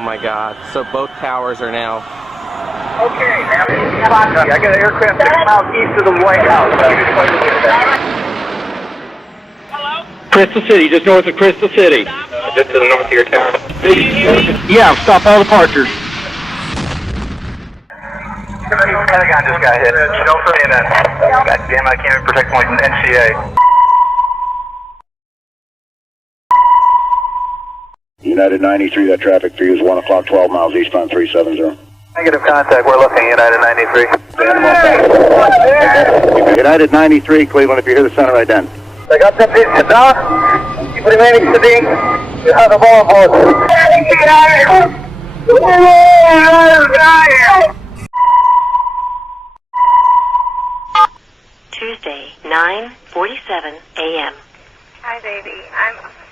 Oh my God. So both towers are now. Okay, I got an aircraft 6 miles east of the White House. Hello? Crystal City, just north of Crystal City. Just to the north of your town. Yeah, stop all departures. Pentagon just got hit. Don't say that. God damn it, I can't even protect my NCA. United 93, that traffic for you is 1 o'clock, 12 miles eastbound 370. Negative contact, we're looking, United 93. United 93, Cleveland, if you hear the center identity. I got that piece down. Keep remaining steady. You have the ball board. Tuesday, 9:47 a.m. Hi, baby.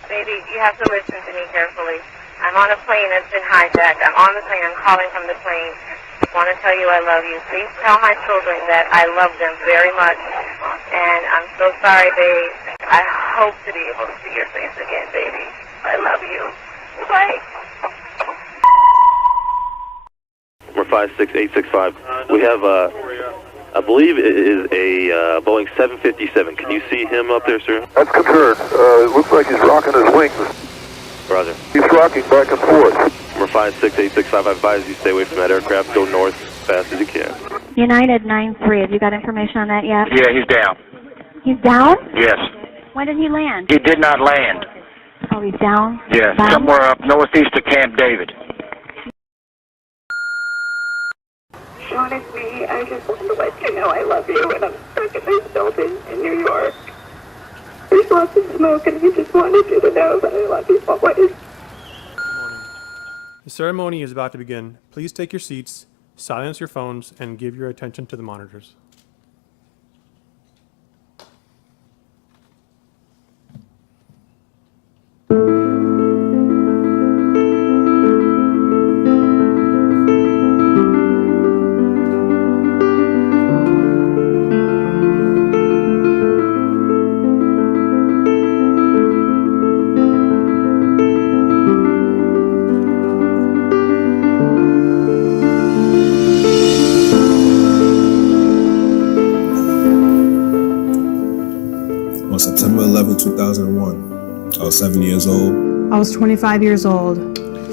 Baby, you have to listen to me carefully. I'm on a plane that's been hijacked. I'm on the plane. I'm calling from the plane. I want to tell you I love you. Please tell my children that I love them very much. And I'm so sorry, babe. I hope to be able to see your face again, baby. I love you. Bye. We're 56865. We have, I believe it is a Boeing 757. Can you see him up there, sir? That's confirmed. It looks like he's rocking his wings. Roger. He's rocking back and forth. We're 56865. I advise you stay away from that aircraft. Go north as fast as you can. United 93, have you got information on that yet? Yeah, he's down. He's down? Yes. When did he land? He did not land. Oh, he's down? Yeah, Down? somewhere up northeast of Camp David. Sean, it's me. I just want to let you know I love you, and I'm stuck in this building in New York. There's lots of smoke, and I just wanted you to know that I love you always. The ceremony is about to begin. Please take your seats, silence your phones, and give your attention to the monitors. On September 11, 2001, I was 7 years old. I was 25 years old.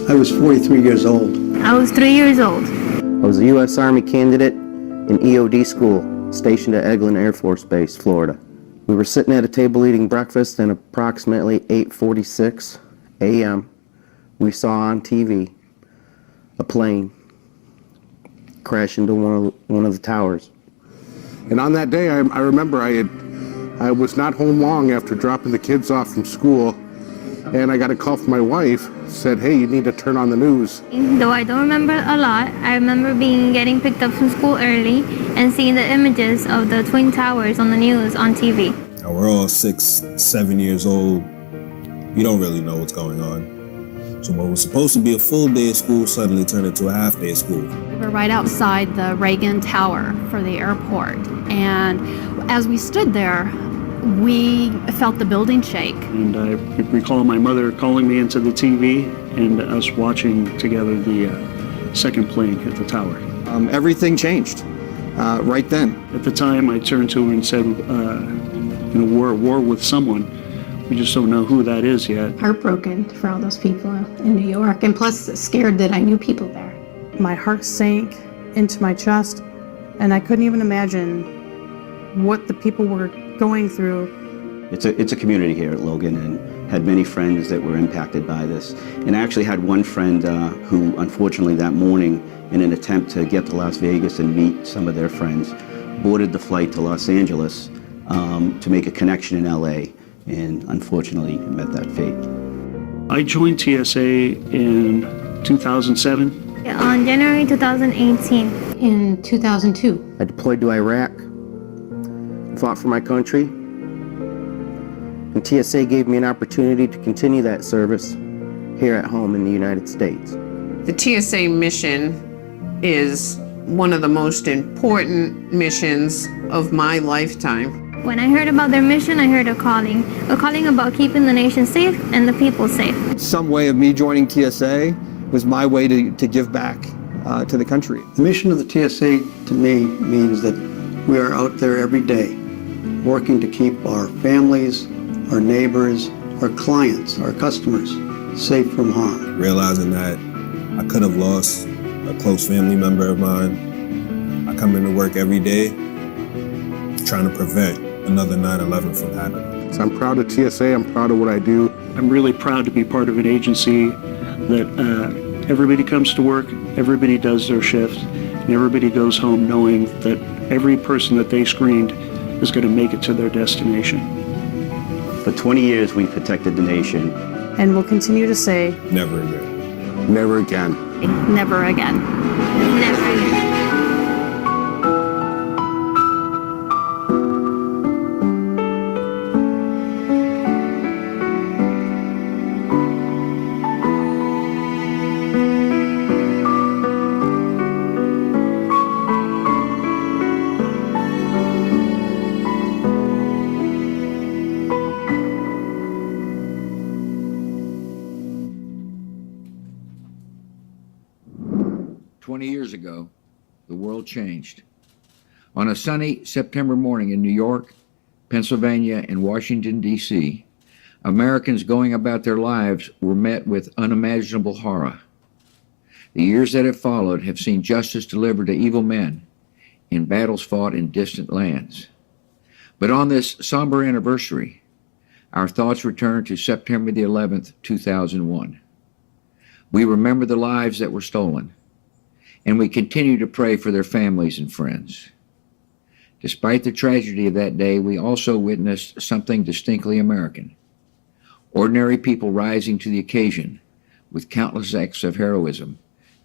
I was 43 years old. I was 3 years old. I was a U.S. Army candidate in EOD school, stationed at Eglin Air Force Base, Florida. We were sitting at a table eating breakfast, and approximately 8:46 a.m., we saw on TV a plane crash into one of the towers. And on that day, I remember I was not home long after dropping the kids off from school, and I got a call from my wife, said, hey, you need to turn on the news. Though I don't remember a lot, I remember getting picked up from school early and seeing the images of the Twin Towers on the news on TV. Now, we're all 6, 7 years old. You don't really know what's going on. So what was supposed to be a full day of school suddenly turned into a half day of school. We were right outside the Reagan Tower for the airport, and as we stood there, we felt the building shake. And I recall my mother calling me into the TV and us watching together the second plane hit the tower. Everything changed right then. At the time, I turned to her and said, we're at war with someone. We just don't know who that is yet. Heartbroken for all those people in New York, and plus scared that I knew people there. My heart sank into my chest, and I couldn't even imagine what the people were going through. It's a community here at Logan, and had many friends that were impacted by this. And I actually had one friend who, unfortunately, that morning, in an attempt to get to Las Vegas and meet some of their friends, boarded the flight to Los Angeles to make a connection in LA, and unfortunately met that fate. I joined TSA in 2007. On January 2018. In 2002. I deployed to Iraq, fought for my country, and TSA gave me an opportunity to continue that service here at home in the United States. The TSA mission is one of the most important missions of my lifetime. When I heard about their mission, I heard a calling about keeping the nation safe and the people safe. Some way of me joining TSA was my way to give back to the country. The mission of the TSA to me means that we are out there every day working to keep our families, our neighbors, our clients, our customers safe from harm. Realizing that I could have lost a close family member of mine, I come into work every day trying to prevent another 9/11 from happening. So I'm proud of TSA, I'm proud of what I do. I'm really proud to be part of an agency that everybody comes to work, everybody does their shift, and everybody goes home knowing that every person that they screened is going to make it to their destination. For 20 years, we protected the nation. And we'll continue to say, Never again. Never again. Never again. Never again. Ago, the world changed. On a sunny September morning in New York, Pennsylvania, and Washington, D.C., Americans going about their lives were met with unimaginable horror. The years that have followed have seen justice delivered to evil men in battles fought in distant lands. But on this somber anniversary, our thoughts return to September the 11th, 2001. We remember the lives that were stolen, and we continue to pray for their families and friends. Despite the tragedy of that day, we also witnessed something distinctly American. Ordinary people rising to the occasion with countless acts of heroism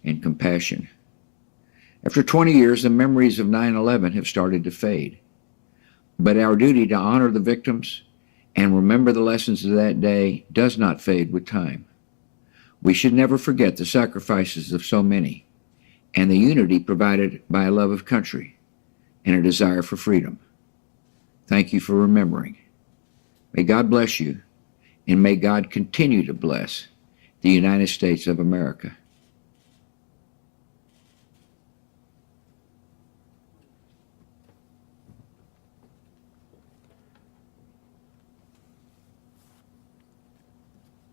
and compassion. After 20 years, the memories of 9/11 have started to fade. But our duty to honor the victims and remember the lessons of that day does not fade with time. We should never forget the sacrifices of so many, and the unity provided by a love of country and a desire for freedom. Thank you for remembering. May God bless you, and may God continue to bless the United States of America.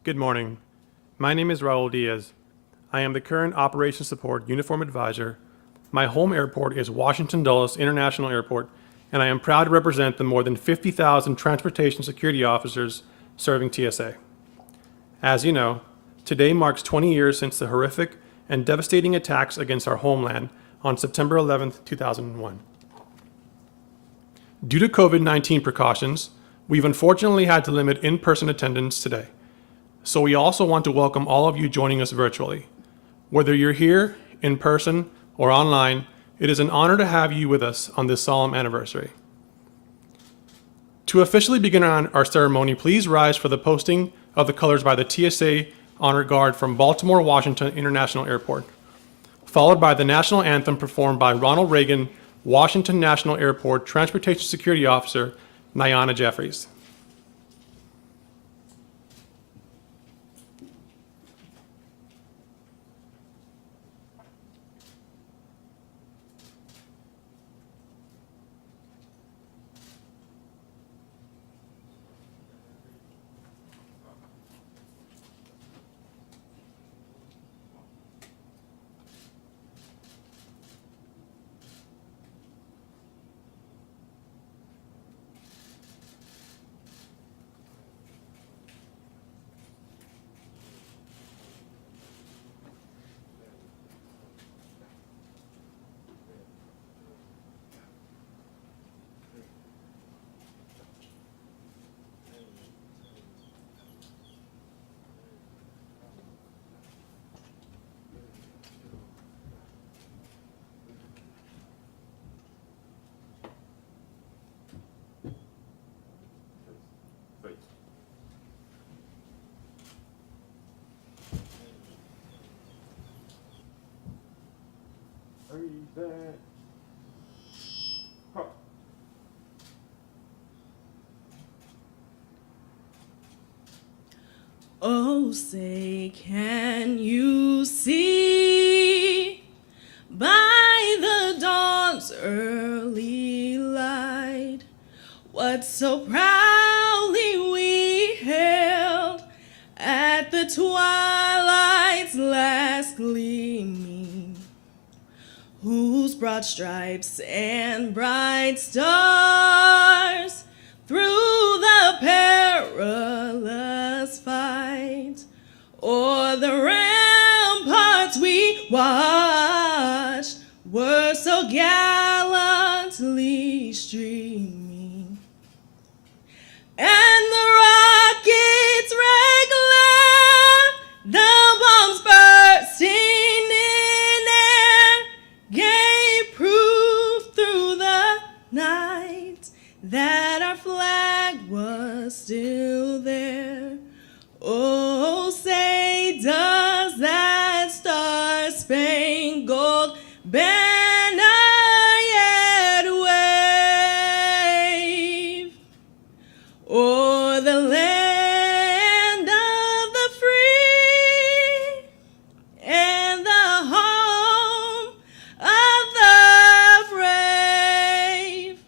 Good morning. My name is Raul Diaz. I am the current Operations Support Uniform Advisor. My home airport is Washington Dulles International Airport, and I am proud to represent the more than 50,000 transportation security officers serving TSA. As you know, today marks 20 years since the horrific and devastating attacks against our homeland on September 11th, 2001. Due to COVID-19 precautions, we've unfortunately had to limit in-person attendance today. So we also want to welcome all of you joining us virtually. Whether you're here, in person, or online, it is an honor to have you with us on this solemn anniversary. To officially begin our ceremony, please rise for the posting of the colors by the TSA Honor Guard from Baltimore Washington International Airport, followed by the national anthem performed by Ronald Reagan Washington National Airport Transportation Security Officer, Nyana Jeffries. Oh, say, can you see by the dawn's early light what so proudly we hailed at the twilight's last gleaming, whose broad stripes and bright stars through the perilous fight o'er the ramparts we watched were so gallantly streaming, and the rockets' red glare, the bombs bursting in air, gave proof through the night that our flag was still there. Oh, say, does that star-spangled banner yet wave o'er the land of the free and the home of the brave?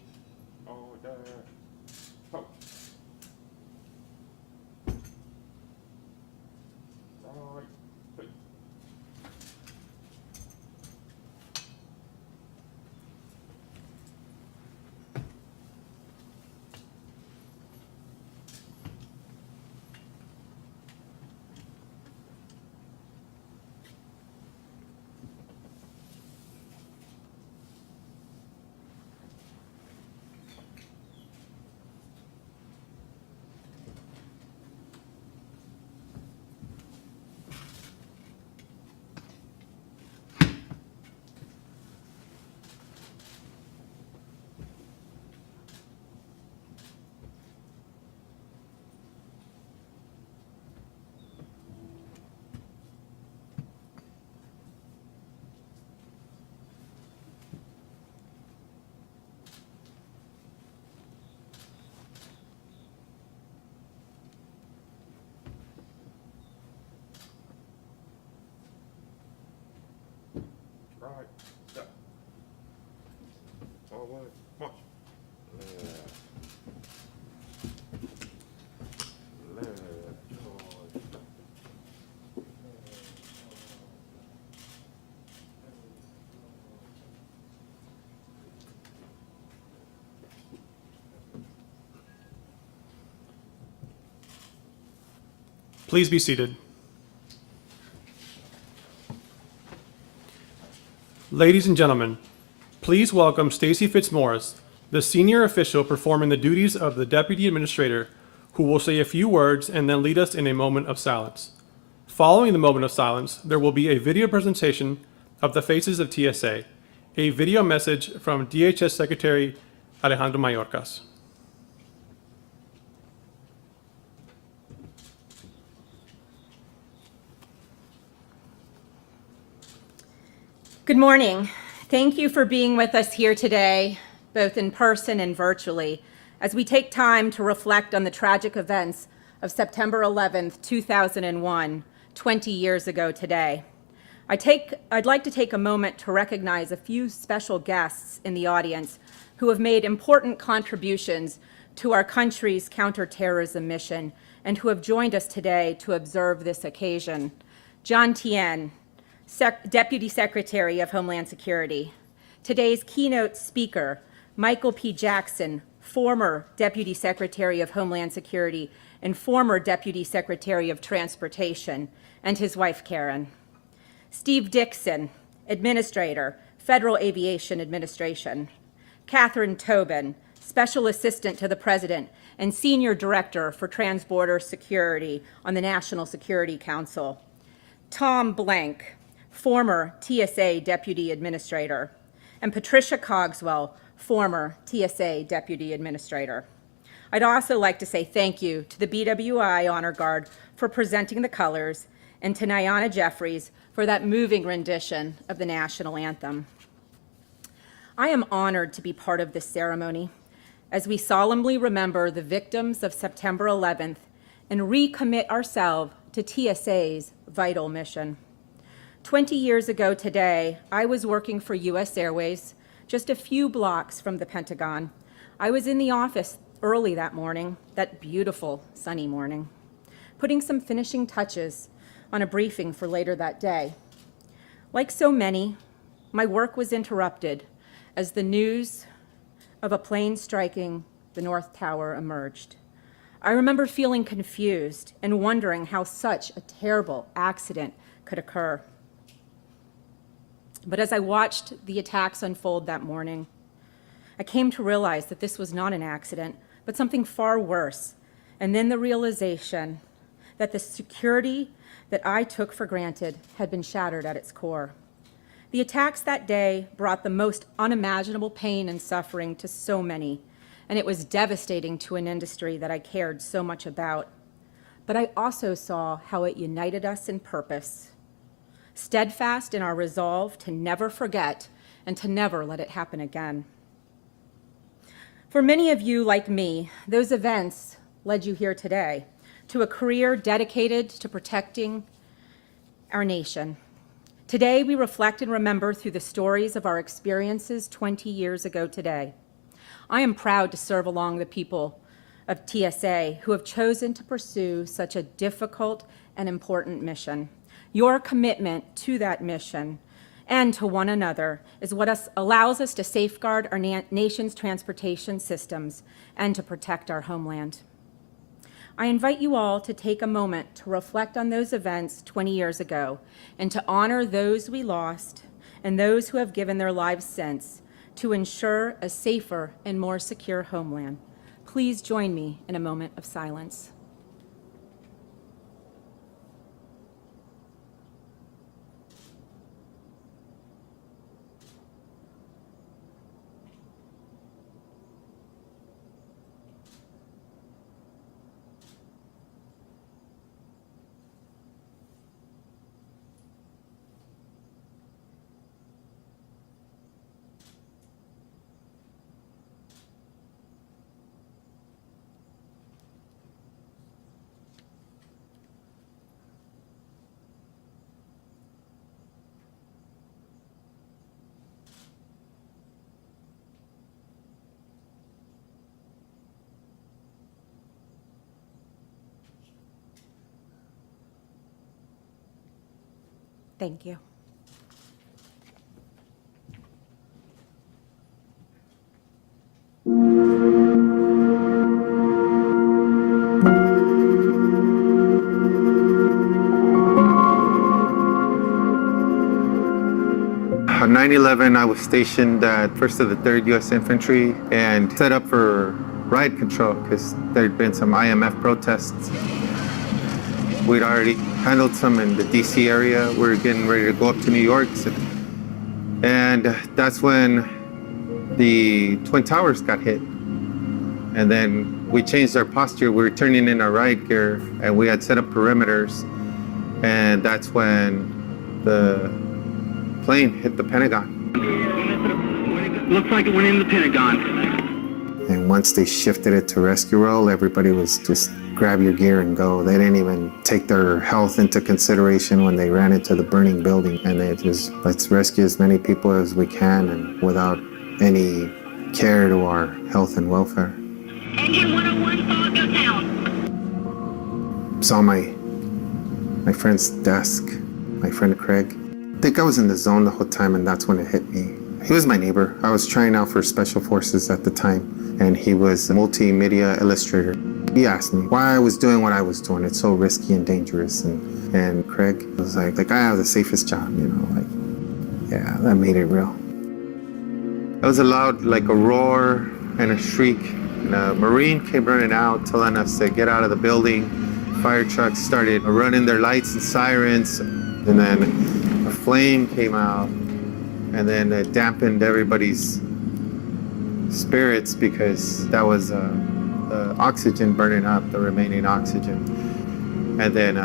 Please be seated. Ladies and gentlemen, please welcome Stacy Fitzmaurice, the senior official performing the duties of the Deputy Administrator, who will say a few words and then lead us in a moment of silence. Following the moment of silence, there will be a video presentation of the faces of TSA, a video message from DHS Secretary Alejandro Mayorkas. Good morning. Thank you for being with us here today, both in person and virtually, as we take time to reflect on the tragic events of September 11th, 2001, 20 years ago today. I'd like to take a moment to recognize a few special guests in the audience who have made important contributions to our country's counterterrorism mission and who have joined us today to observe this occasion. John Tien, Deputy Secretary of Homeland Security. Today's keynote speaker, Michael P. Jackson, former Deputy Secretary of Homeland Security and former Deputy Secretary of Transportation, and his wife, Karen. Steve Dixon, Administrator, Federal Aviation Administration. Catherine Tobin, Special Assistant to the President and Senior Director for Transborder Security on the National Security Council. Tom Blank, former TSA Deputy Administrator, and Patricia Cogswell, former TSA Deputy Administrator. I'd also like to say thank you to the BWI Honor Guard for presenting the colors and to Nyana Jeffries for that moving rendition of the national anthem. I am honored to be part of this ceremony as we solemnly remember the victims of September 11th and recommit ourselves to TSA's vital mission. 20 years ago today, I was working for U.S. Airways, just a few blocks from the Pentagon. I was in the office early that morning, that beautiful sunny morning, putting some finishing touches on a briefing for later that day. Like so many, my work was interrupted as the news of a plane striking the North Tower emerged. I remember feeling confused and wondering how such a terrible accident could occur. But as I watched the attacks unfold that morning, I came to realize that this was not an accident, but something far worse. And then the realization that the security that I took for granted had been shattered at its core. The attacks that day brought the most unimaginable pain and suffering to so many, and it was devastating to an industry that I cared so much about. But I also saw how it united us in purpose, steadfast in our resolve to never forget and to never let it happen again. For many of you, like me, those events led you here today to a career dedicated to protecting our nation. Today, we reflect and remember through the stories of our experiences 20 years ago today. I am proud to serve along the people of TSA who have chosen to pursue such a difficult and important mission. Your commitment to that mission and to one another is what allows us to safeguard our nation's transportation systems and to protect our homeland. I invite you all to take a moment to reflect on those events 20 years ago and to honor those we lost and those who have given their lives since to ensure a safer and more secure homeland. Please join me in a moment of silence. Thank you. On 9/11, I was stationed at 1st of the 3rd U.S. Infantry and set up for riot control because there had been some IMF protests. We'd already handled some in the D.C. area. We were getting ready to go up to New York. And that's when the Twin Towers got hit. And then we changed our posture. We were turning in our riot gear and we had set up perimeters. And that's when the plane hit the Pentagon. Looks like it went in the Pentagon. And once they shifted it to rescue role, everybody was just grab your gear and go. They didn't even take their health into consideration when they ran into the burning building. And they just, let's rescue as many people as we can and without any care to our health and welfare. Engine 101, fog goes out. Saw my friend's desk, my friend Craig. I think I was in the zone the whole time and that's when it hit me. He was my neighbor. I was trying out for Special Forces at the time and he was a multimedia illustrator. He asked me why I was doing what I was doing. It's so risky and dangerous. And Craig was like I have the safest job, you know, like, yeah, that made it real. It was a loud, like a roar and a shriek. And a Marine came running out, telling us to get out of the building. Fire trucks started running their lights and sirens. And then a flame came out. And then it dampened everybody's spirits because that was the oxygen burning up, the remaining oxygen. And then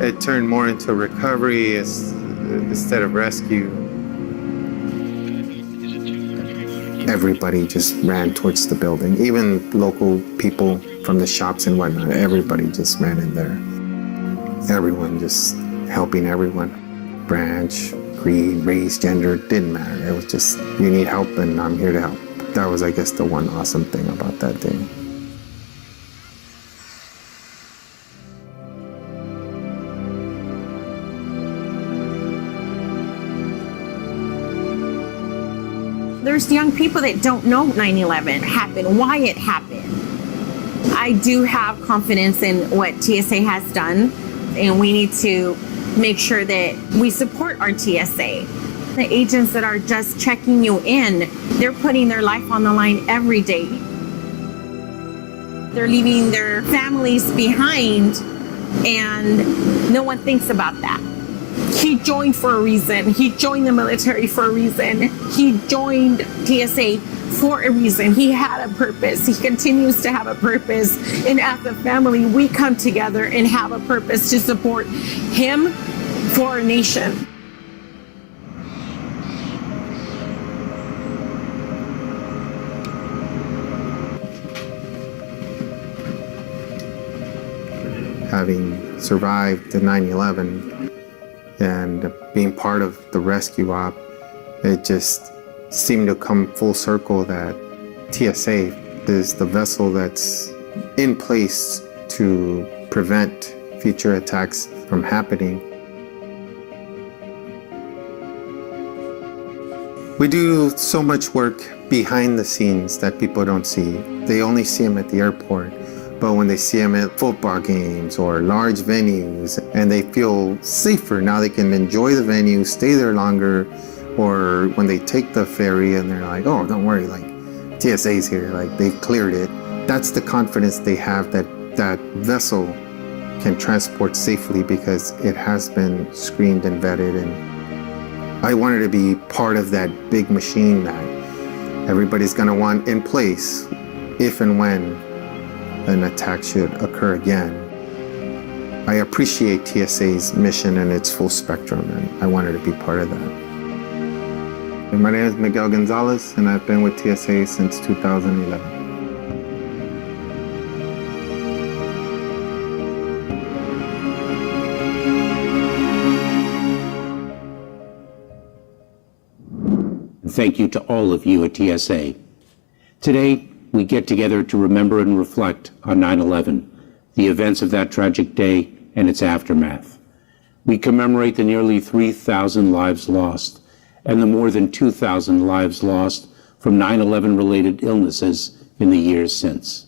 it turned more into recovery instead of rescue. Everybody just ran towards the building. Even local people from the shops and whatnot, everybody just ran in there. everyone, just helping everyone. Branch, creed, race, gender, didn't matter. It was just, you need help and I'm here to help. That was, I guess, the one awesome thing about that day. There's young people that don't know 9/11 happened, why it happened. I do have confidence in what TSA has done, and we need to make sure that we support our TSA. The agents that are just checking you in, they're putting their life on the line every day. They're leaving their families behind, and no one thinks about that. He joined for a reason. He joined the military for a reason. He joined TSA for a reason. He had a purpose. He continues to have a purpose. And as a family, we come together and have a purpose to support him for our nation. Having survived the 9/11 and being part of the rescue op, it just seemed to come full circle that TSA is the vessel that's in place to prevent future attacks from happening. We do so much work behind the scenes that people don't see. They only see them at the airport. But when they see them at football games or large venues and they feel safer, now they can enjoy the venue, stay there longer, or when they take the ferry and they're like, oh, don't worry, like TSA's here, like they've cleared it. That's the confidence they have that that vessel can transport safely because it has been screened and vetted. And I wanted to be part of that big machine that everybody's gonna want in place if and when an attack should occur again. I appreciate TSA's mission and its full spectrum, and I wanted to be part of that. And my name is Miguel Gonzalez, and I've been with TSA since 2011. Thank you to all of you at TSA. Today, we get together to remember and reflect on 9/11, the events of that tragic day and its aftermath. We commemorate the nearly 3,000 lives lost and the more than 2,000 lives lost from 9/11 related illnesses in the years since.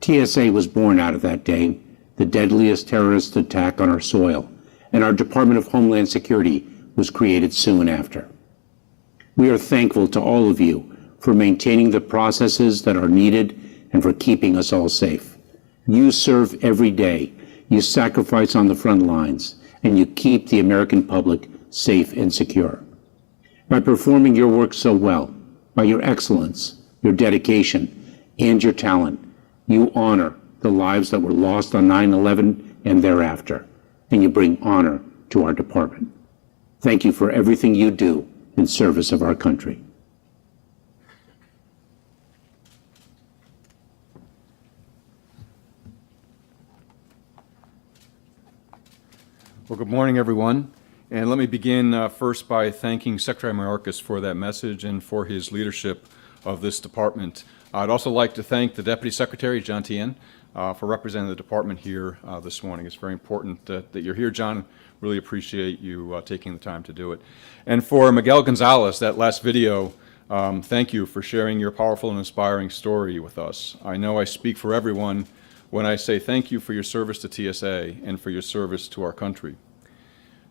TSA was born out of that day, the deadliest terrorist attack on our soil, and our Department of Homeland Security was created soon after. We are thankful to all of you for maintaining the processes that are needed and for keeping us all safe. You serve every day, you sacrifice on the front lines, and you keep the American public safe and secure. By performing your work so well, by your excellence, your dedication, and your talent, you honor the lives that were lost on 9/11 and thereafter, and you bring honor to our department. Thank you for everything you do in service of our country. Well, good morning, everyone. And let me begin first by thanking Secretary Mayorkas for that message and for his leadership of this department. I'd also like to thank the Deputy Secretary, John Tien, for representing the department here this morning. It's very important that you're here, John. Really appreciate you taking the time to do it. And for Miguel Gonzalez, that last video, thank you for sharing your powerful and inspiring story with us. I know I speak for everyone when I say thank you for your service to TSA and for your service to our country.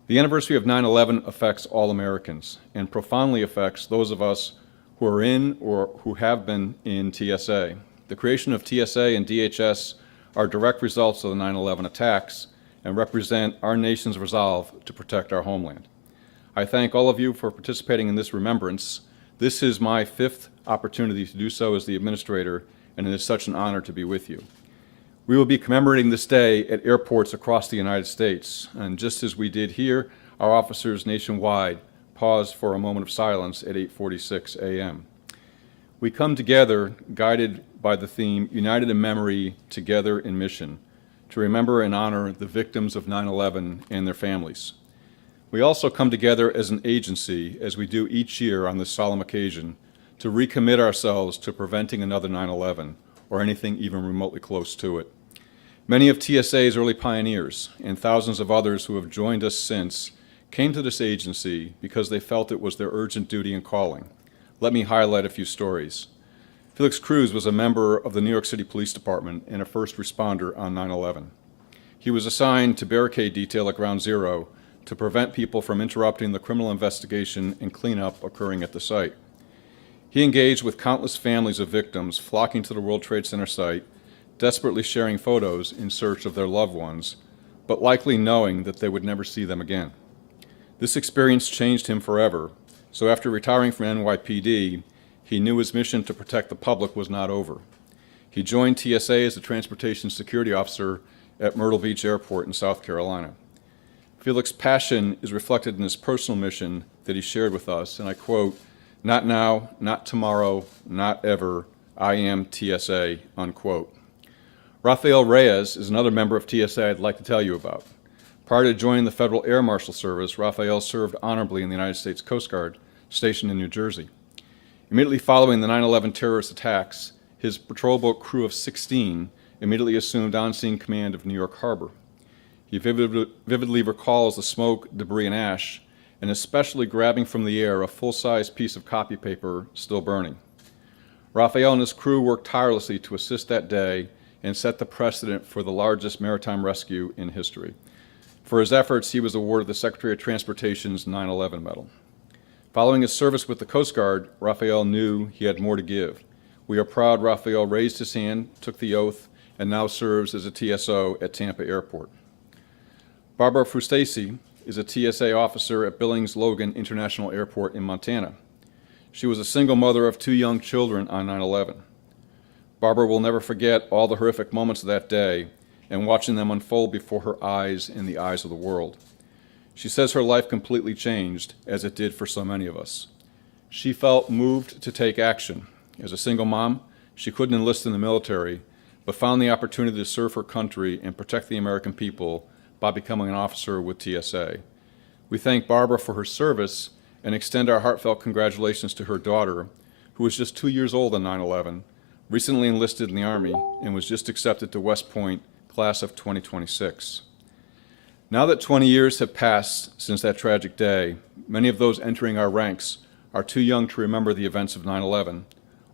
The anniversary of 9/11 affects all Americans and profoundly affects those of us who are in or who have been in TSA. The creation of TSA and DHS are direct results of the 9/11 attacks and represent our nation's resolve to protect our homeland. I thank all of you for participating in this remembrance. This is my 5th opportunity to do so as the administrator, and it is such an honor to be with you. We will be commemorating this day at airports across the United States, and just as we did here, our officers nationwide paused for a moment of silence at 8:46 a.m. We come together guided by the theme, United in Memory, Together in Mission, to remember and honor the victims of 9/11 and their families. We also come together as an agency, as we do each year on this solemn occasion, to recommit ourselves to preventing another 9/11 or anything even remotely close to it. Many of TSA's early pioneers and thousands of others who have joined us since came to this agency because they felt it was their urgent duty and calling. Let me highlight a few stories. Felix Cruz was a member of the New York City Police Department and a first responder on 9/11. He was assigned to barricade detail at Ground Zero to prevent people from interrupting the criminal investigation and cleanup occurring at the site. He engaged with countless families of victims flocking to the World Trade Center site, desperately sharing photos in search of their loved ones, but likely knowing that they would never see them again. This experience changed him forever, so after retiring from NYPD, he knew his mission to protect the public was not over. He joined TSA as a transportation security officer at Myrtle Beach Airport in South Carolina. Felix's passion is reflected in his personal mission that he shared with us, and I quote, "Not now, not tomorrow, not ever, I am TSA," unquote. Rafael Reyes is another member of TSA I'd like to tell you about. Prior to joining the Federal Air Marshal Service, Rafael served honorably in the United States Coast Guard, stationed in New Jersey. Immediately following the 9/11 terrorist attacks, his patrol boat crew of 16 immediately assumed on-scene command of New York Harbor. He vividly recalls the smoke, debris, and ash, and especially grabbing from the air a full-size piece of copy paper still burning. Rafael and his crew worked tirelessly to assist that day and set the precedent for the largest maritime rescue in history. For his efforts, he was awarded the Secretary of Transportation's 9/11 Medal. Following his service with the Coast Guard, Rafael knew he had more to give. We are proud Rafael raised his hand, took the oath, and now serves as a TSO at Tampa Airport. Barbara Frustacey is a TSA officer at Billings Logan International Airport in Montana. She was a single mother of 2 young children on 9/11. Barbara will never forget all the horrific moments of that day and watching them unfold before her eyes and the eyes of the world. She says her life completely changed, as it did for so many of us. She felt moved to take action. As a single mom, she couldn't enlist in the military, but found the opportunity to serve her country and protect the American people by becoming an officer with TSA. We thank Barbara for her service and extend our heartfelt congratulations to her daughter, who was just 2 years old on 9/11, recently enlisted in the Army, and was just accepted to West Point, class of 2026. Now that 20 years have passed since that tragic day, many of those entering our ranks are too young to remember the events of 9/11,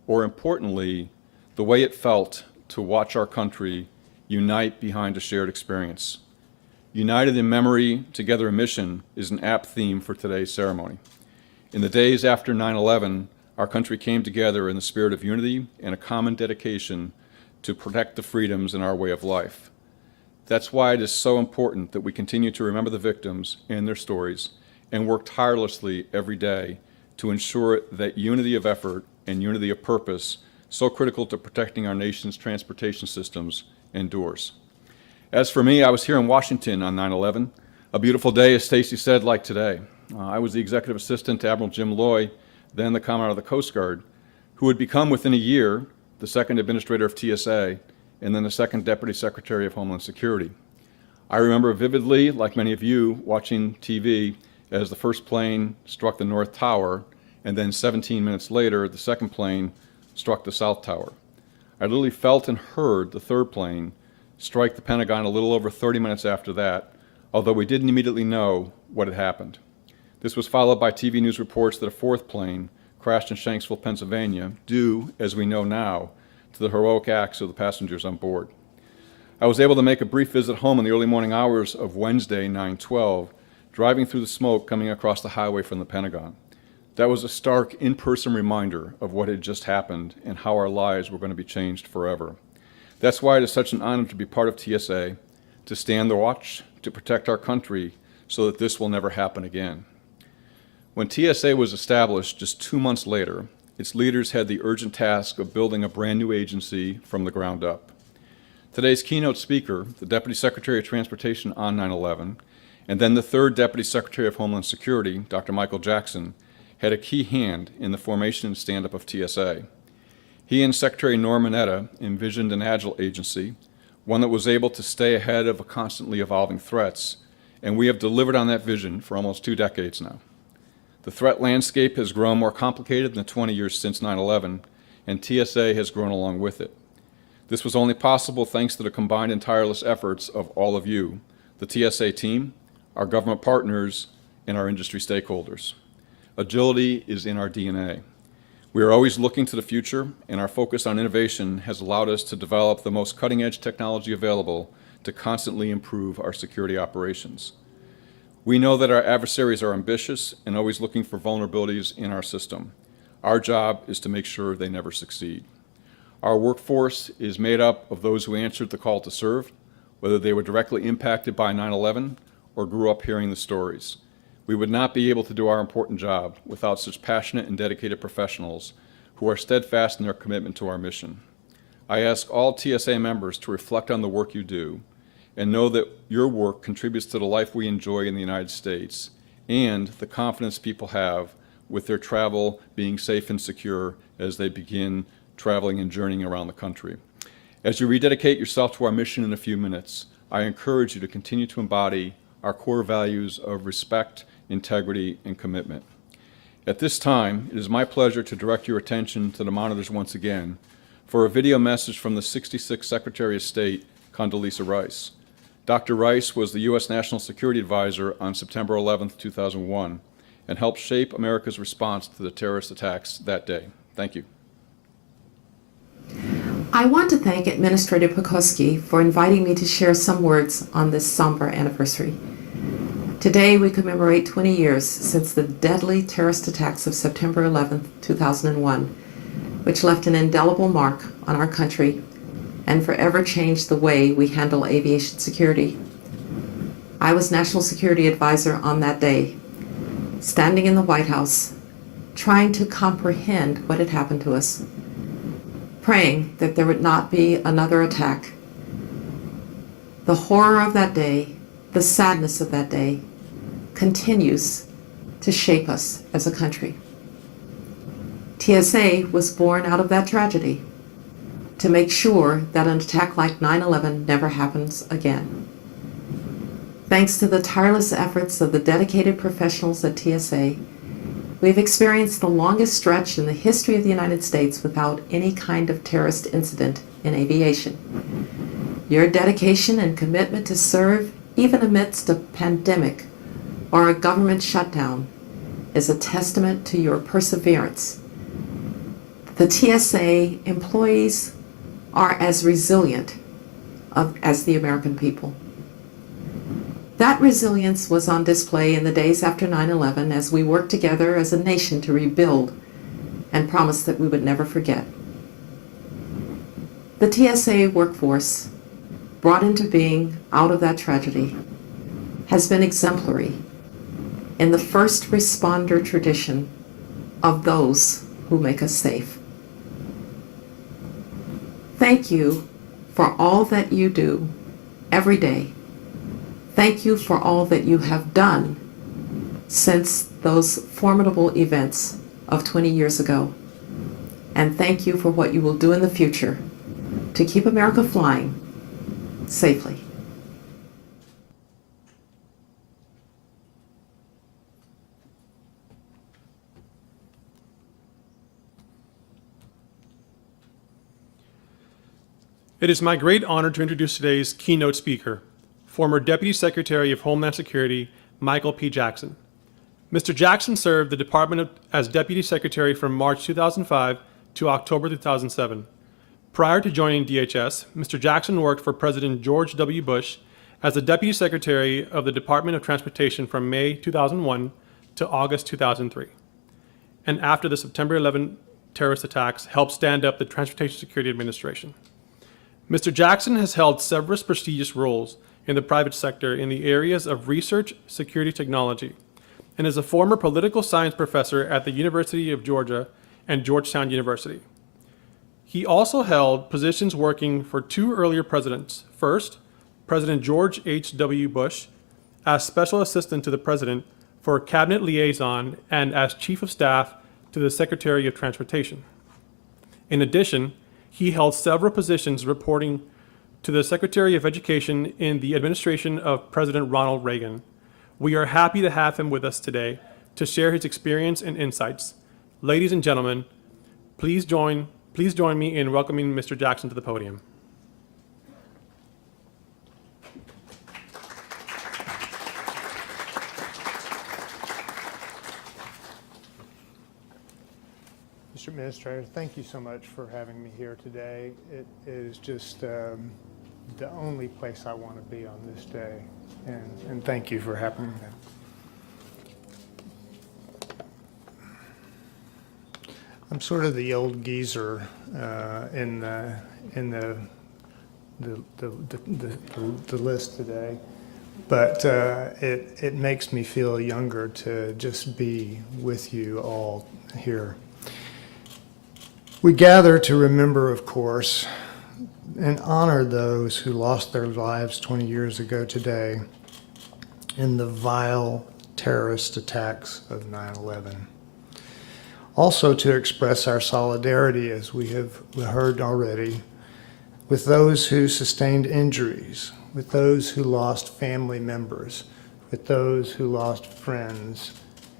or importantly, the way it felt to watch our country unite behind a shared experience. United in memory, together in mission is an apt theme for today's ceremony. In the days after 9/11, our country came together in the spirit of unity and a common dedication to protect the freedoms in our way of life. That's why it is so important that we continue to remember the victims and their stories and work tirelessly every day to ensure that unity of effort and unity of purpose, so critical to protecting our nation's transportation systems, endures. As for me, I was here in Washington on 9/11, a beautiful day, as Stacy said, like today. I was the executive assistant to Admiral Jim Loy, then the Commandant of the Coast Guard, who would become within a year the second administrator of TSA and then the second Deputy Secretary of Homeland Security. I remember vividly, like many of you, watching TV as the first plane struck the North Tower, and then 17 minutes later, the second plane struck the South Tower. I literally felt and heard the third plane strike the Pentagon a little over 30 minutes after that, although we didn't immediately know what had happened. This was followed by TV news reports that a fourth plane crashed in Shanksville, Pennsylvania, due, as we know now, to the heroic acts of the passengers on board. I was able to make a brief visit home in the early morning hours of Wednesday, 9/12, driving through the smoke coming across the highway from the Pentagon. That was a stark in-person reminder of what had just happened and how our lives were going to be changed forever. That's why it is such an honor to be part of TSA, to stand the watch, to protect our country so that this will never happen again. When TSA was established just 2 months later, its leaders had the urgent task of building a brand new agency from the ground up. Today's keynote speaker, the Deputy Secretary of Transportation on 9/11, and then the third Deputy Secretary of Homeland Security, Dr. Michael Jackson, had a key hand in the formation and stand-up of TSA. He and Secretary Norm Mineta envisioned an agile agency, one that was able to stay ahead of constantly evolving threats, and we have delivered on that vision for almost 2 decades now. The threat landscape has grown more complicated in the 20 years since 9/11, and TSA has grown along with it. This was only possible thanks to the combined and tireless efforts of all of you, the TSA team, our government partners, and our industry stakeholders. Agility is in our DNA. We are always looking to the future, and our focus on innovation has allowed us to develop the most cutting-edge technology available to constantly improve our security operations. We know that our adversaries are ambitious and always looking for vulnerabilities in our system. Our job is to make sure they never succeed. Our workforce is made up of those who answered the call to serve, whether they were directly impacted by 9/11 or grew up hearing the stories. We would not be able to do our important job without such passionate and dedicated professionals who are steadfast in their commitment to our mission. I ask all TSA members to reflect on the work you do and know that your work contributes to the life we enjoy in the United States and the confidence people have with their travel being safe and secure as they begin traveling and journeying around the country. As you rededicate yourself to our mission in a few minutes, I encourage you to continue to embody our core values of respect, integrity, and commitment. At this time, it is my pleasure to direct your attention to the monitors once again for a video message from the 66th Secretary of State, Condoleezza Rice. Dr. Rice was the U.S. National Security Advisor on September 11, 2001, and helped shape America's response to the terrorist attacks that day. Thank you. I want to thank Administrator Pekoski for inviting me to share some words on this somber anniversary. Today we commemorate 20 years since the deadly terrorist attacks of September 11, 2001, which left an indelible mark on our country and forever changed the way we handle aviation security. I was National Security Advisor on that day, standing in the White House, trying to comprehend what had happened to us, praying that there would not be another attack. The horror of that day, the sadness of that day, continues to shape us as a country. TSA was born out of that tragedy to make sure that an attack like 9/11 never happens again. Thanks to the tireless efforts of the dedicated professionals at TSA, we've experienced the longest stretch in the history of the United States without any kind of terrorist incident in aviation. Your dedication and commitment to serve, even amidst a pandemic or a government shutdown, is a testament to your perseverance. The TSA employees are as resilient as the American people. That resilience was on display in the days after 9/11 as we worked together as a nation to rebuild and promise that we would never forget. The TSA workforce, brought into being out of that tragedy, has been exemplary in the first responder tradition of those who make us safe. Thank you for all that you do every day. Thank you for all that you have done since those formidable events of 20 years ago. And thank you for what you will do in the future to keep America flying safely. It is my great honor to introduce today's keynote speaker, former Deputy Secretary of Homeland Security, Michael P. Jackson. Mr. Jackson served the department as Deputy Secretary from March 2005 to October 2007. Prior to joining DHS, Mr. Jackson worked for President George W. Bush as the Deputy Secretary of the Department of Transportation from May 2001 to August 2003. And after the September 11 terrorist attacks, helped stand up the Transportation Security Administration. Mr. Jackson has held several prestigious roles in the private sector in the areas of research, security technology, and is a former political science professor at the University of Georgia and Georgetown University. He also held positions working for 2 earlier presidents. First, President George H.W. Bush as Special Assistant to the President for Cabinet Liaison and as Chief of Staff to the Secretary of Transportation. In addition, he held several positions reporting to the Secretary of Education in the administration of President Ronald Reagan. We are happy to have him with us today to share his experience and insights. Ladies and gentlemen, please join me in welcoming Mr. Jackson to the podium. Mr. Administrator, thank you so much for having me here today. It is just the only place I want to be on this day, and thank you for having me. I'm sort of the old geezer in the list today, but it makes me feel younger to just be with you all here. We gather to remember, of course, and honor those who lost their lives 20 years ago today in the vile terrorist attacks of 9/11. Also to express our solidarity, as we have heard already, with those who sustained injuries, with those who lost family members, with those who lost friends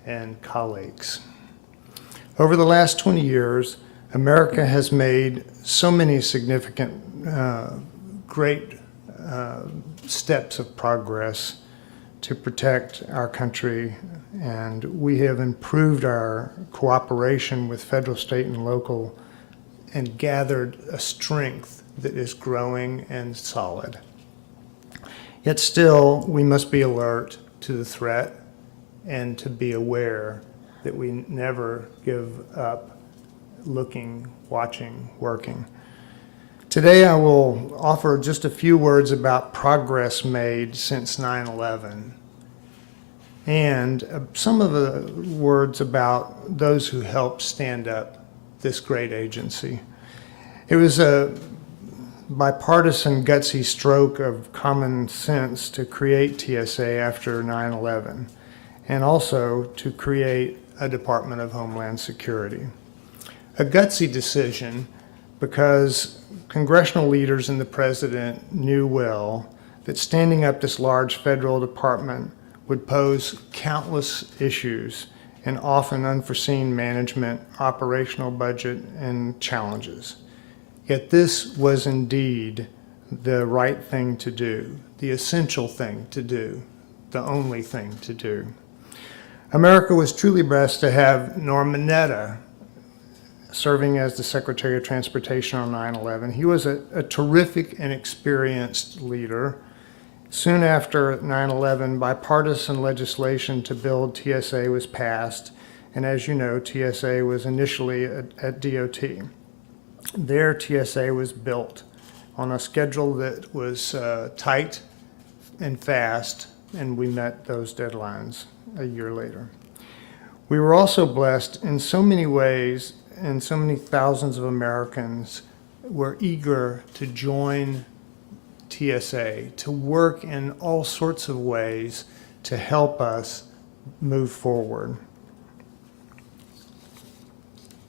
and colleagues. Over the last 20 years, America has made so many significant, great steps of progress to protect our country, and we have improved our cooperation with federal, state, and local, and gathered a strength that is growing and solid. Yet still, we must be alert to the threat and to be aware that we never give up looking, watching, working. Today I will offer just a few words about progress made since 9/11 and some of the words about those who helped stand up this great agency. It was a bipartisan, gutsy stroke of common sense to create TSA after 9/11 and also to create a Department of Homeland Security. A gutsy decision because congressional leaders and the president knew well that standing up this large federal department would pose countless issues and often unforeseen management, operational budget, and challenges. Yet this was indeed the right thing to do, the essential thing to do, the only thing to do. America was truly blessed to have Norm Mineta serving as the Secretary of Transportation on 9/11. He was a terrific and experienced leader. Soon after 9/11, bipartisan legislation to build TSA was passed, and as you know, TSA was initially at DOT. There, TSA was built on a schedule that was tight and fast, and we met those deadlines a year later. We were also blessed in so many ways, and so many thousands of Americans were eager to join TSA, to work in all sorts of ways to help us move forward.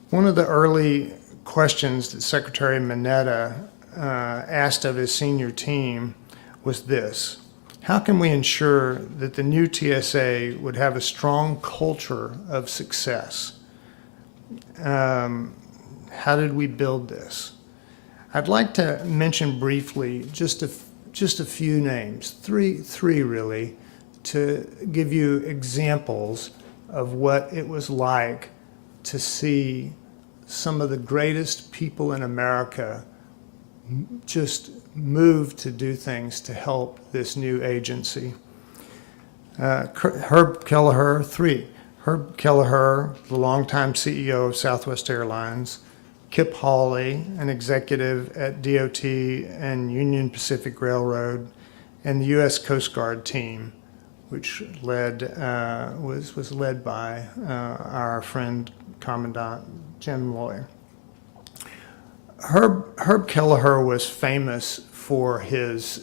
One of the early questions that Secretary Mineta asked of his senior team was this: how can we ensure that the new TSA would have a strong culture of success? How did we build this? I'd like to mention briefly just a few names, three really, to give you examples of what it was like to see some of the greatest people in America just move to do things to help this new agency. Herb Kelleher, Herb Kelleher, the longtime CEO of Southwest Airlines, Kip Hawley, an executive at DOT and Union Pacific Railroad, and the U.S. Coast Guard team, which was led by our friend Commandant Jim Loy. Herb Kelleher was famous for his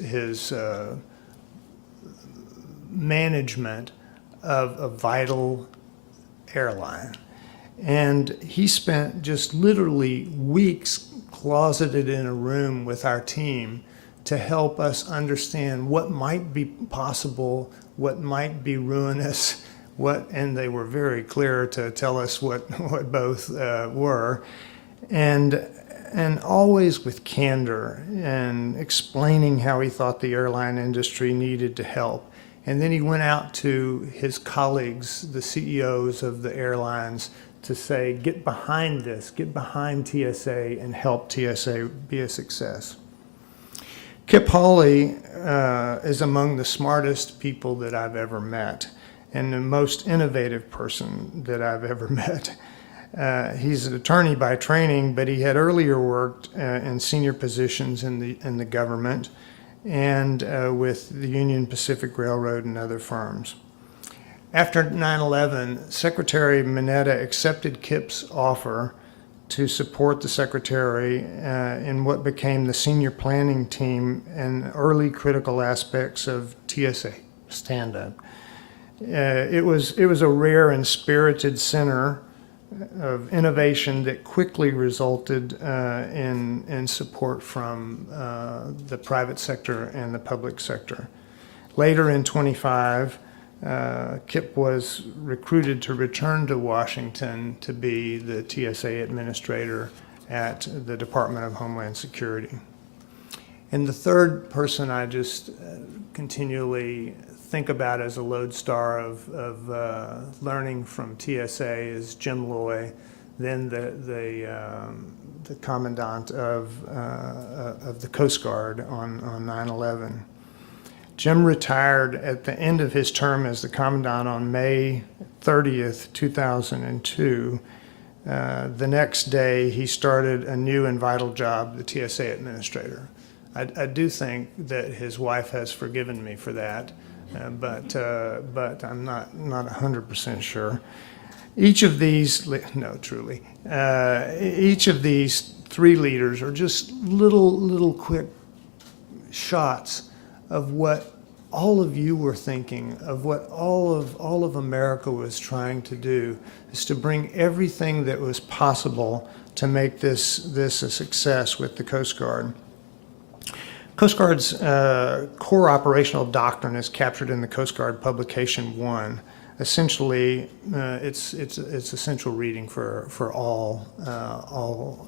management of a vital airline. And he spent just literally weeks closeted in a room with our team to help us understand what might be possible, what might be ruinous, and they were very clear to tell us what both were, and always with candor and explaining how he thought the airline industry needed to help. And then he went out to his colleagues, the CEOs of the airlines, to say, get behind this, get behind TSA and help TSA be a success. Kip Hawley is among the smartest people that I've ever met and the most innovative person that I've ever met. He's an attorney by training, but he had earlier worked in senior positions in the government and with the Union Pacific Railroad and other firms. After 9/11, Secretary Mineta accepted Kip's offer to support the Secretary in what became the senior planning team and early critical aspects of TSA stand-up. It was a rare and spirited center of innovation that quickly resulted in support from the private sector and the public sector. Later in 25, Kip was recruited to return to Washington to be the TSA administrator at the Department of Homeland Security. And the third person I just continually think about as a lodestar of learning from TSA is Jim Loy, then the commandant of the Coast Guard on 9/11. Jim retired at the end of his term as the commandant on May 30th, 2002. The next day, he started a new and vital job, the TSA administrator. I do think that his wife has forgiven me for that, but I'm not 100% sure. Each of these, each of these three leaders are just little quick shots of what all of you were thinking, of what all of America was trying to do, is to bring everything that was possible to make this a success with the Coast Guard. Coast Guard's core operational doctrine is captured in the Coast Guard Publication 1. Essentially, it's essential reading for all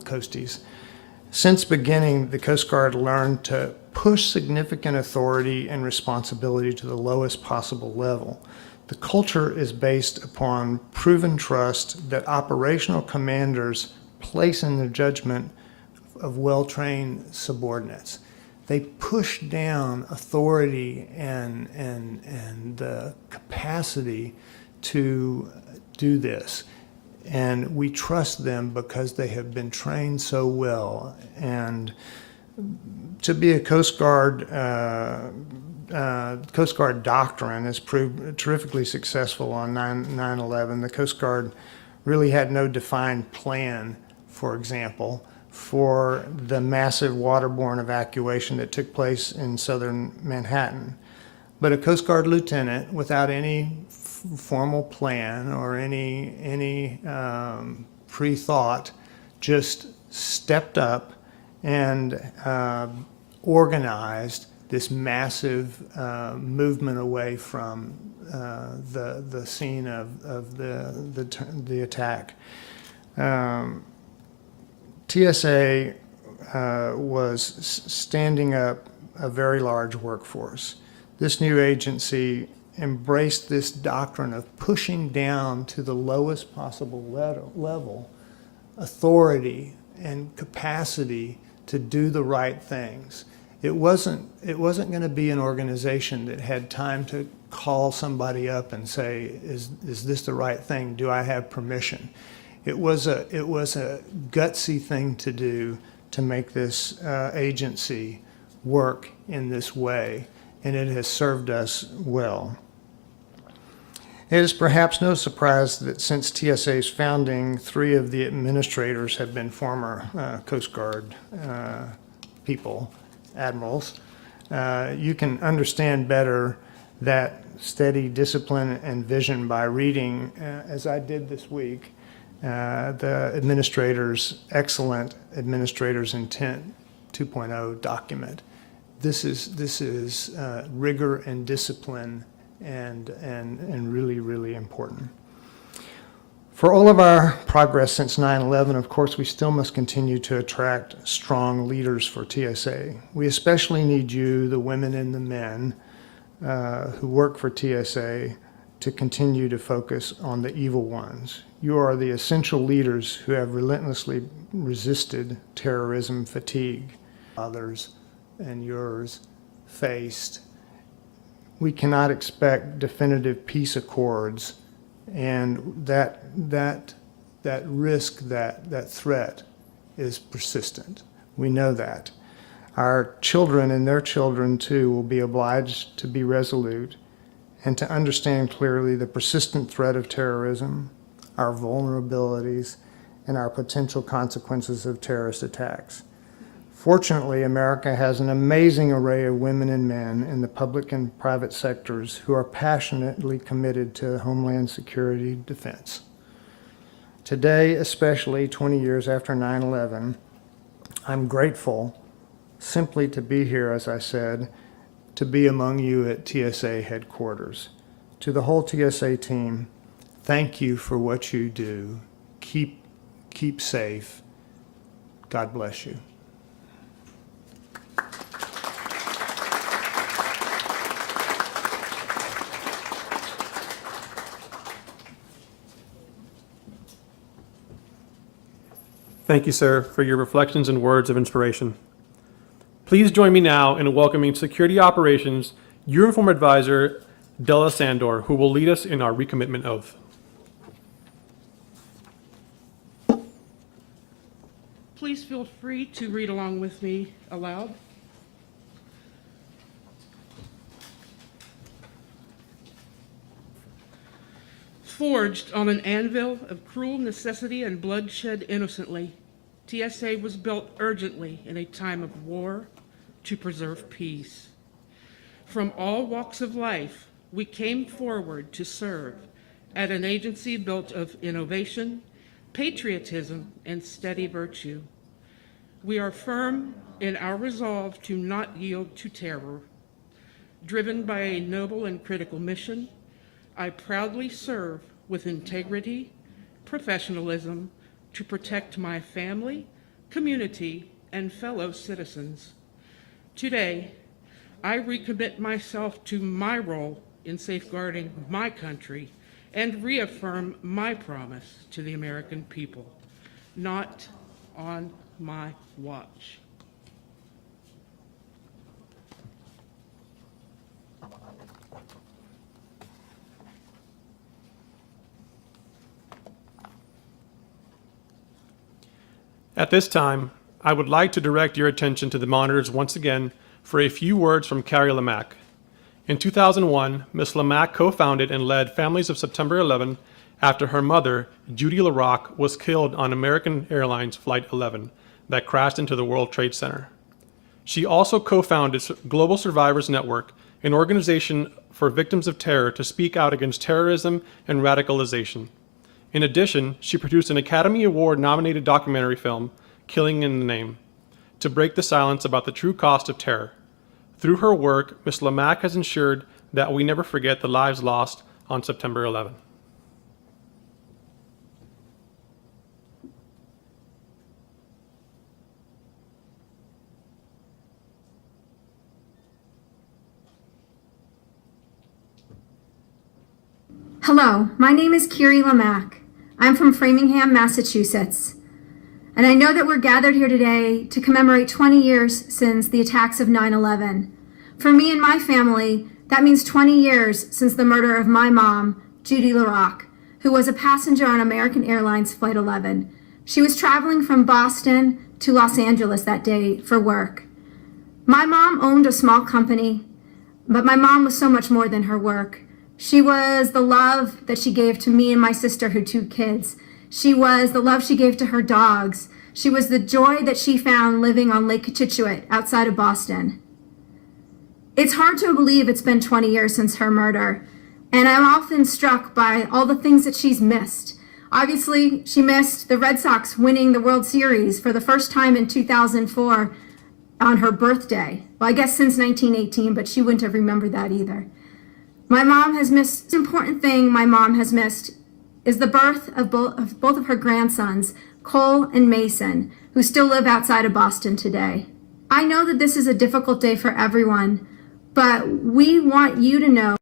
Coasties. Since beginning, the Coast Guard learned to push significant authority and responsibility to the lowest possible level. The culture is based upon proven trust that operational commanders place in the judgment of well-trained subordinates. They push down authority and the capacity to do this. And we trust them because they have been trained so well. And to be a Coast Guard doctrine has proved terrifically successful on 9/11. The Coast Guard really had no defined plan, for example, for the massive waterborne evacuation that took place in southern Manhattan. But a Coast Guard lieutenant, without any formal plan or any pre-thought, just stepped up and organized this massive movement away from the scene of the attack. TSA was standing up a very large workforce. This new agency embraced this doctrine of pushing down to the lowest possible level authority and capacity to do the right things. It wasn't going to be an organization that had time to call somebody up and say, is this the right thing? Do I have permission? It was a gutsy thing to do to make this agency work in this way, and it has served us well. It is perhaps no surprise that since TSA's founding, 3 of the administrators have been former Coast Guard people, admirals. You can understand better that steady discipline and vision by reading, as I did this week, the administrator's excellent Administrator's Intent 2.0 document. this is rigor and discipline and really, really important. For all of our progress since 9/11, of course, we still must continue to attract strong leaders for TSA. We especially need you, the women and the men who work for TSA, to continue to focus on the evil ones. You are the essential leaders who have relentlessly resisted terrorism fatigue. Others and yours faced. We cannot expect definitive peace accords, and that risk, that threat is persistent. We know that. Our children and their children too will be obliged to be resolute and to understand clearly the persistent threat of terrorism, our vulnerabilities, and our potential consequences of terrorist attacks. Fortunately, America has an amazing array of women and men in the public and private sectors who are passionately committed to homeland security defense. Today, especially 20 years after 9/11, I'm grateful simply to be here, as I said, to be among you at TSA headquarters. To the whole TSA team, thank you for what you do. Keep safe. God bless you. Thank you, sir, for your reflections and words of inspiration. Please join me now in welcoming Security Operations Uniform Advisor Della Sandor, who will lead us in our recommitment oath. Please feel free to read along with me aloud. Forged on an anvil of cruel necessity and bloodshed innocently, TSA was built urgently in a time of war to preserve peace. From all walks of life, we came forward to serve at an agency built of innovation, patriotism, and steady virtue. We are firm in our resolve to not yield to terror. Driven by a noble and critical mission, I proudly serve with integrity, professionalism to protect my family, community, and fellow citizens. Today, I recommit myself to my role in safeguarding my country and reaffirm my promise to the American people, not on my watch. At this time, I would like to direct your attention to the monitors once again for a few words from Carrie Lamack. In 2001, Ms. Lamack co-founded and led Families of September 11 after her mother, Judy LaRock, was killed on American Airlines Flight 11 that crashed into the World Trade Center. She also co-founded Global Survivors Network, an organization for victims of terror to speak out against terrorism and radicalization. In addition, she produced an Academy Award-nominated documentary film, Killing in the Name, to break the silence about the true cost of terror. Through her work, Ms. Lamack has ensured that we never forget the lives lost on September 11. Hello, my name is Carrie Lamack. I'm from Framingham, Massachusetts. And I know that we're gathered here today to commemorate 20 years since the attacks of 9/11. For me and my family, that means 20 years since the murder of my mom, Judy LaRock, who was a passenger on American Airlines Flight 11. She was traveling from Boston to Los Angeles that day for work. My mom owned a small company, but my mom was so much more than her work. She was the love that she gave to me and my sister, her 2 kids. She was the love she gave to her dogs. She was the joy that she found living on Lake Cochituate outside of Boston. It's hard to believe it's been 20 years since her murder, and I'm often struck by all the things that she's missed. Obviously, she missed the Red Sox winning the World Series for the first time in 2004, on her birthday. Well, I guess since 1918, but she wouldn't have remembered that either. My mom has missed, the important thing my mom has missed is the birth of both of her grandsons, Cole and Mason, who still live outside of Boston today. I know that this is a difficult day for everyone, but we want you to know,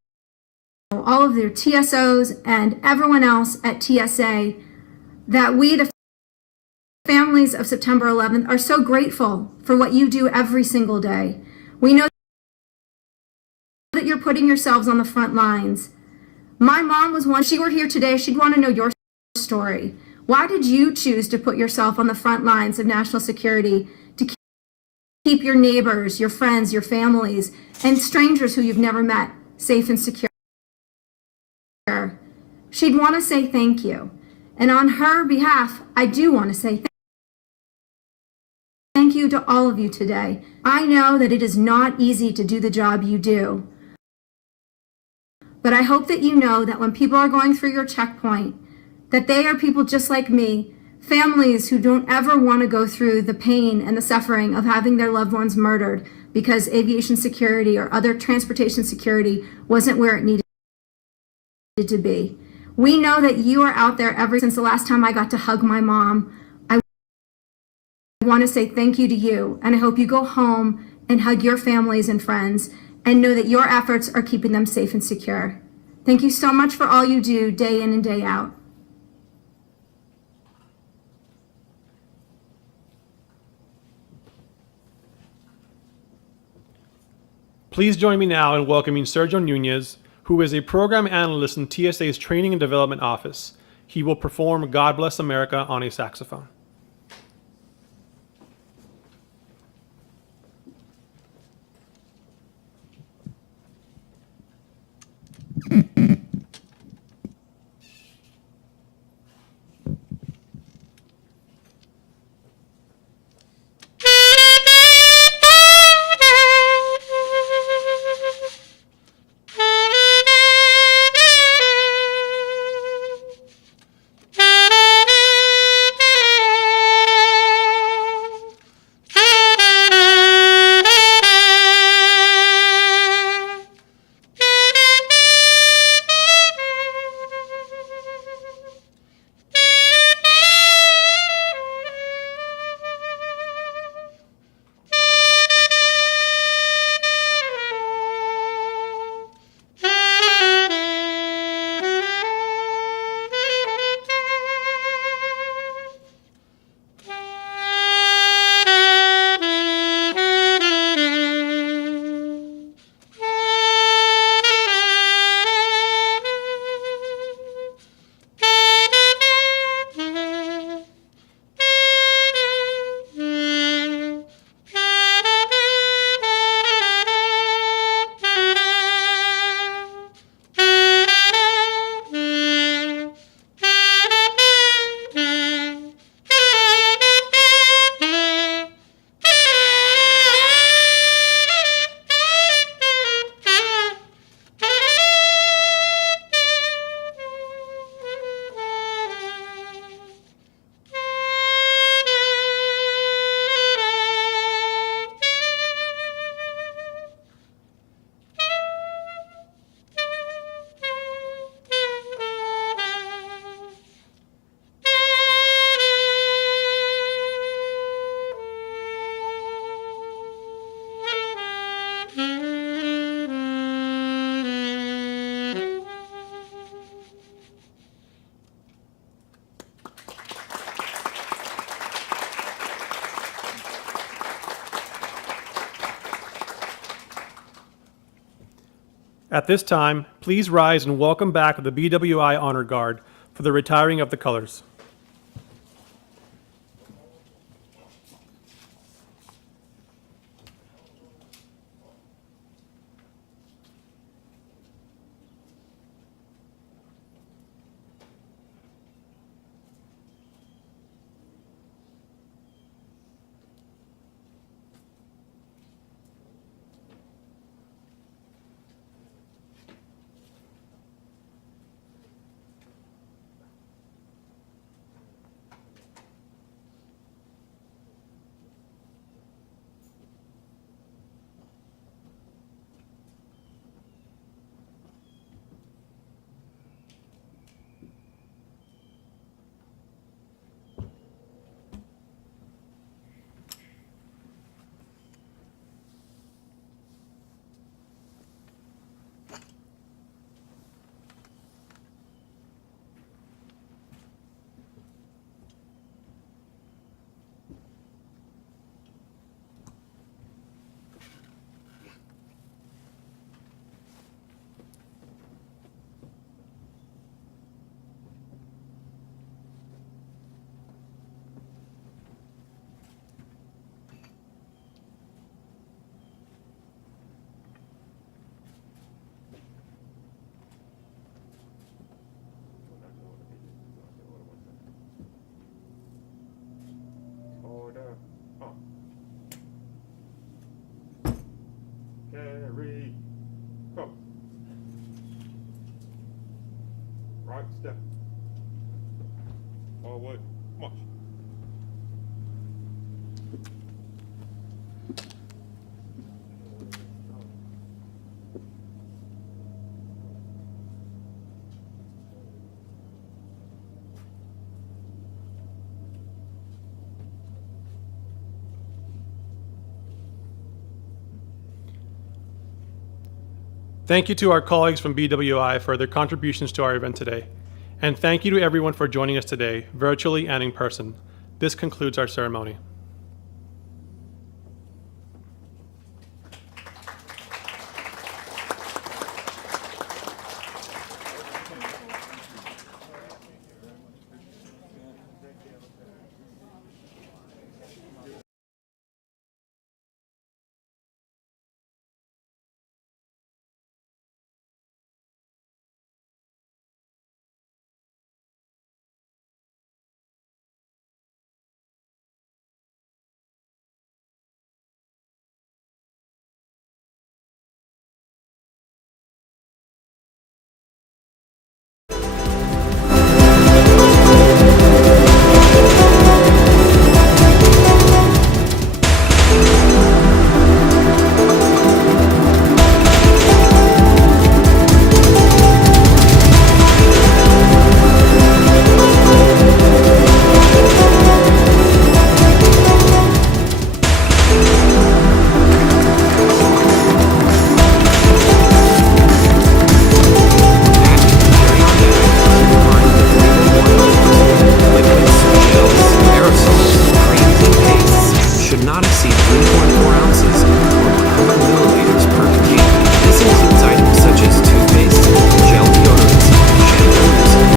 all of their TSOs and everyone else at TSA, that we, the families of September 11th, are so grateful for what you do every single day. We know that you're putting yourselves on the front lines. My mom was one, if she were here today, she'd want to know your story. Why did you choose to put yourself on the front lines of national security to keep your neighbors, your friends, your families, and strangers who you've never met safe and secure? She'd want to say thank you. And on her behalf, I do want to say thank you to all of you today. I know that it is not easy to do the job you do, but I hope that you know that when people are going through your checkpoint, that they are people just like me, families who don't ever want to go through the pain and the suffering of having their loved ones murdered because aviation security or other transportation security wasn't where it needed to be. We know that you are out there since the last time I got to hug my mom. I want to say thank you to you, and I hope you go home and hug your families and friends and know that your efforts are keeping them safe and secure. Thank you so much for all you do day in and day out. Please join me now in welcoming Sergio Nunez, who is a program analyst in TSA's Training and Development Office. He will perform God Bless America on a saxophone. At this time, please rise and welcome back the BWI Honor Guard for the retiring of the colors. right, step. Forward, march. Thank you to our colleagues from BWI for their contributions to our event today. And thank you to everyone for joining us today, virtually and in person. This concludes our ceremony.